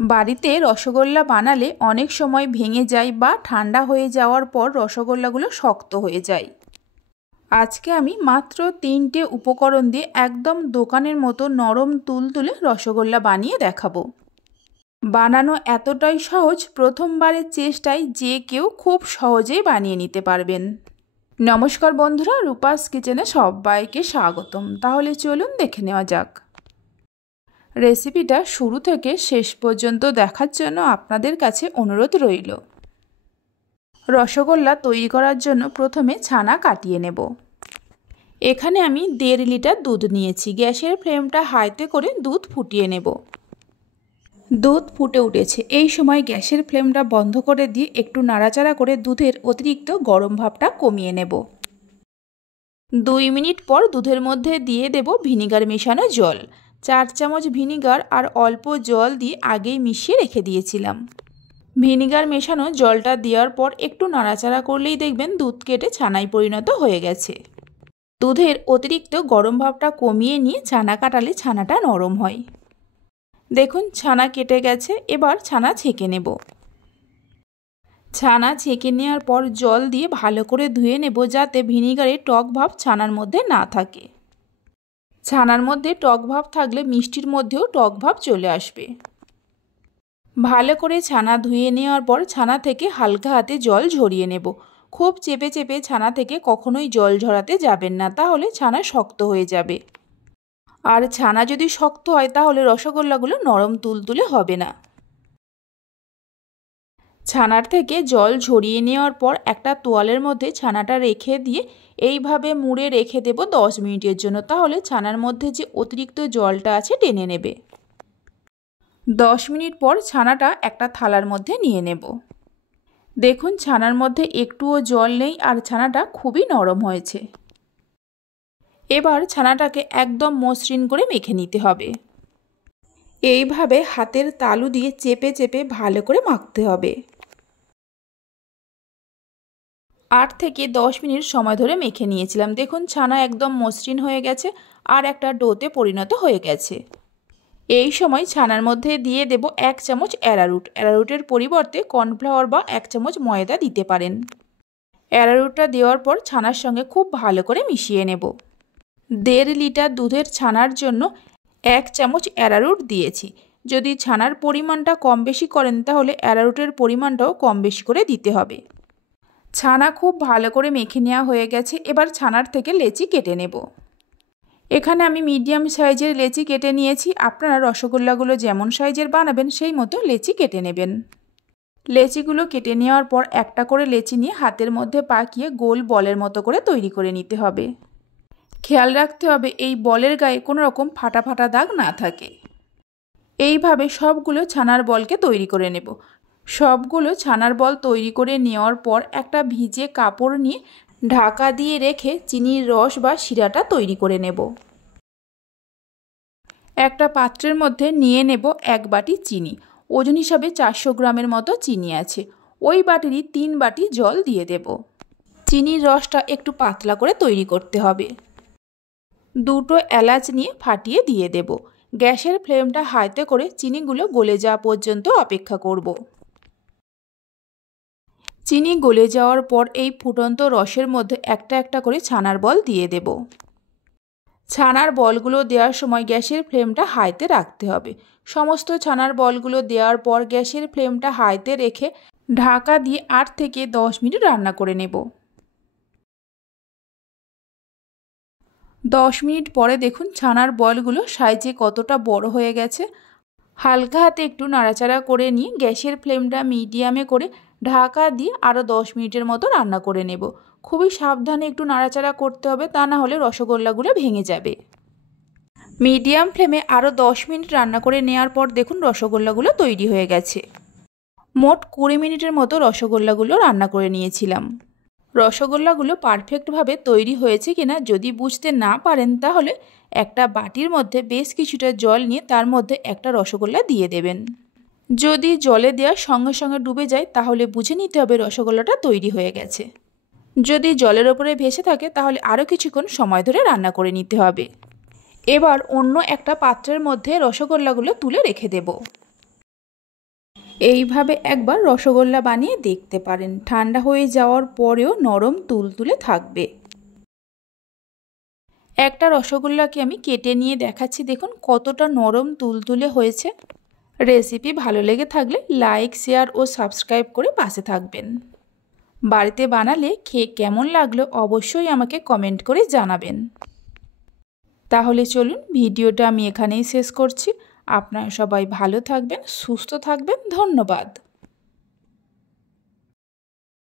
বাড়িতে রসগোল্লা বানালে অনেক সময় ভেঙে যায় বা ঠান্ডা হয়ে যাওয়ার পর রসগোল্লাগুলো শক্ত হয়ে যায়। আজকে আমি মাত্র 3টে উপকরণ দিয়ে একদম দোকানের মতো নরম তুলতুলে রসগোল্লা বানিয়ে দেখাবো। বানানো এতটাই সহজ, প্রথমবারের চেষ্টায় যে কেউ খুব সহজেই বানিয়ে নিতে পারবেন। নমস্কার বন্ধুরা, রূপাস কিচেনে সবাইকে স্বাগতম। তাহলে চলুন দেখে নেওয়া যাক। রেসিপিটা শুরু থেকে শেষ পর্যন্ত দেখার জন্য আপনাদের কাছে অনুরোধ রইল। রসগোল্লা তৈরি করার জন্য প্রথমে ছানা কাটিয়ে নেব। এখানে আমি 1.5 লিটার দুধ নিয়েছি। গ্যাসের ফ্লেমটা হাইতে করে দুধ ফুটিয়ে নেব। দুধ ফুটে উঠেছে, এই সময় গ্যাসের ফ্লেমটা বন্ধ করে দিয়ে একটু নাড়াচাড়া করে দুধের অতিরিক্ত গরম ভাবটা কমিয়ে নেব। 2 মিনিট পর দুধের মধ্যে দিয়ে দেব ভিনিগার মেশানো জল। 4 চামচ ভিনিগার আর অল্প জল দিয়ে আগেই মিশিয়ে রেখে দিয়েছিলাম। ভিনিগার মেশানো জলটা দেওয়ার পর একটু নাড়াচাড়া করলেই দেখবেন দুধ কেটে ছানায় পরিণত হয়ে গেছে। দুধের অতিরিক্ত গরম ভাবটা কমিয়ে নিয়ে ছানা কাটালে ছানাটা নরম হয়। দেখুন ছানা কেটে গেছে, এবার ছানা ছেঁকে নেব। ছানা ছেঁকে নেওয়ার পর জল দিয়ে ভালো করে ধুয়ে নেব, যাতে ভিনিগারের টক ভাব ছানার মধ্যে না থাকে। ছানার মধ্যে টক ভাব থাকলে মিষ্টির মধ্যেও টক ভাব চলে আসবে। ভালো করে ছানা ধুয়ে নেওয়ার পর ছানা থেকে হালকা হাতে জল ঝরিয়ে নেব। খুব চেপে চেপে ছানা থেকে কখনোই জল ঝরাতে যাবেন না, তাহলে ছানা শক্ত হয়ে যাবে। আর ছানা যদি শক্ত হয় তাহলে রসগোল্লাগুলো নরম তুলতুলে হবে না। ছানার থেকে জল ঝরিয়ে নেওয়ার পর একটা তোয়ালের মধ্যে ছানাটা রেখে দিয়ে এইভাবে মুড়ে রেখে দেব 10 মিনিটের জন্য, তাহলে ছানার মধ্যে যে অতিরিক্ত জলটা আছে টেনে নেবে। 10 মিনিট পর ছানাটা একটা থালার মধ্যে নিয়ে নেব। দেখুন ছানার মধ্যে একটুও জল নেই আর ছানাটা খুবই নরম হয়েছে। এবার ছানাটাকে একদম মসৃণ করে মেখে নিতে হবে। এইভাবে হাতের তালু দিয়ে চেপে চেপে ভালো করে মাখতে হবে। 8 থেকে 10 মিনিট সময় ধরে মেখে নিয়েছিলাম। দেখুন ছানা একদম মসৃণ হয়ে গেছে আর একটা ডোতে পরিণত হয়ে গেছে। এই সময় ছানার মধ্যে দিয়ে দেব 1 চামচ অ্যারারুট। অ্যারারুটের পরিবর্তে কর্নফ্লাওয়ার বা 1 চামচ ময়দা দিতে পারেন। অ্যারারুটটা দেওয়ার পর ছানার সঙ্গে খুব ভালো করে মিশিয়ে নেব। 1.5 লিটার দুধের ছানার জন্য 1 চামচ অ্যারারুট দিয়েছি। যদি ছানার পরিমাণটা কম বেশি করেন তাহলে অ্যারারুটের পরিমাণটাও কম বেশি করে দিতে হবে। ছানা খুব ভালো করে মেখে নেওয়া হয়ে গেছে। এবার ছানার থেকে লেচি কেটে নেব। এখানে আমি মিডিয়াম সাইজের লেচি কেটে নিয়েছি। আপনারা রসগোল্লাগুলো যেমন সাইজের বানাবেন সেই মতো লেচি কেটে নেবেন। লেচিগুলো কেটে নেওয়ার পর একটা করে লেচি নিয়ে হাতের মধ্যে পাকিয়ে গোল বলের মতো করে তৈরি করে নিতে হবে। খেয়াল রাখতে হবে এই বলের গায়ে কোনো রকম ফাটা ফাটা দাগ না থাকে। এইভাবে সবগুলো ছানার বলকে তৈরি করে নেব। সবগুলো ছানার বল তৈরি করে নেওয়ার পর একটা ভিজে কাপড় নিয়ে ঢাকা দিয়ে রেখে চিনির রস বা শিরাটা তৈরি করে নেব। একটা পাত্রের মধ্যে নিয়ে নেব 1 বাটি চিনি। ওজন হিসাবে 400 গ্রামের মতো চিনি আছে। ওই বাটিরই 3 বাটি জল দিয়ে দেব। চিনির রসটা একটু পাতলা করে তৈরি করতে হবে। 2টো এলাচ নিয়ে ফাটিয়ে দিয়ে দেব। গ্যাসের ফ্লেমটা হাইতে করে চিনিগুলো গলে যাওয়া পর্যন্ত অপেক্ষা করব। চিনি গলে যাওয়ার পর এই ফুটন্ত রসের মধ্যে একটা একটা করে ছানার বল দিয়ে দেব। ছানার বলগুলো দেওয়ার সময় গ্যাসের ফ্লেমটা হাইতে রাখতে হবে। সমস্ত ছানার বলগুলো দেওয়ার পর গ্যাসের ফ্লেমটা হাইতে রেখে ঢাকা দিয়ে 8 থেকে 10 মিনিট রান্না করে নেব। 10 মিনিট পরে দেখুন ছানার বলগুলো সাইজে কতটা বড় হয়ে গেছে। হালকা হাতে একটু নাড়াচাড়া করে নিয়ে গ্যাসের ফ্লেমটা মিডিয়ামে করে ঢাকা দিয়ে আরও 10 মিনিটের মতো রান্না করে নেব। খুবই সাবধানে একটু নাড়াচাড়া করতে হবে, তা না হলে রসগোল্লাগুলো ভেঙে যাবে। মিডিয়াম ফ্লেমে আরও 10 মিনিট রান্না করে নেওয়ার পর দেখুন রসগোল্লাগুলো তৈরি হয়ে গেছে। মোট 20 মিনিটের মতো রসগোল্লাগুলো রান্না করে নিয়েছিলাম। রসগোল্লাগুলো পারফেক্টভাবে তৈরি হয়েছে কিনা যদি বুঝতে না পারেন তাহলে একটা বাটির মধ্যে বেশ কিছুটা জল নিয়ে তার মধ্যে একটা রসগোল্লা দিয়ে দেবেন। যদি জলে দেওয়ার সঙ্গে সঙ্গে ডুবে যায় তাহলে বুঝে নিতে হবে রসগোল্লাটা তৈরি হয়ে গেছে। যদি জলের ওপরে ভেসে থাকে তাহলে আরও কিছুক্ষণ সময় ধরে রান্না করে নিতে হবে। এবার অন্য একটা পাত্রের মধ্যে রসগোল্লাগুলো তুলে রেখে দেব। এইভাবে একবার রসগোল্লা বানিয়ে দেখতে পারেন, ঠান্ডা হয়ে যাওয়ার পরেও নরম তুলতুলে থাকবে। একটা রসগোল্লাকে আমি কেটে নিয়ে দেখাচ্ছি, দেখুন কতটা নরম তুলতুলে হয়েছে। রেসিপি ভালো লেগে থাকলে লাইক, শেয়ার ও সাবস্ক্রাইব করে পাশে থাকবেন। বাড়িতে বানালে খেয়ে কেমন লাগলো অবশ্যই আমাকে কমেন্ট করে জানাবেন। তাহলে চলুন ভিডিওটা আমি এখানেই শেষ করছি। আপনারা সবাই ভালো থাকবেন, সুস্থ থাকবেন। ধন্যবাদ।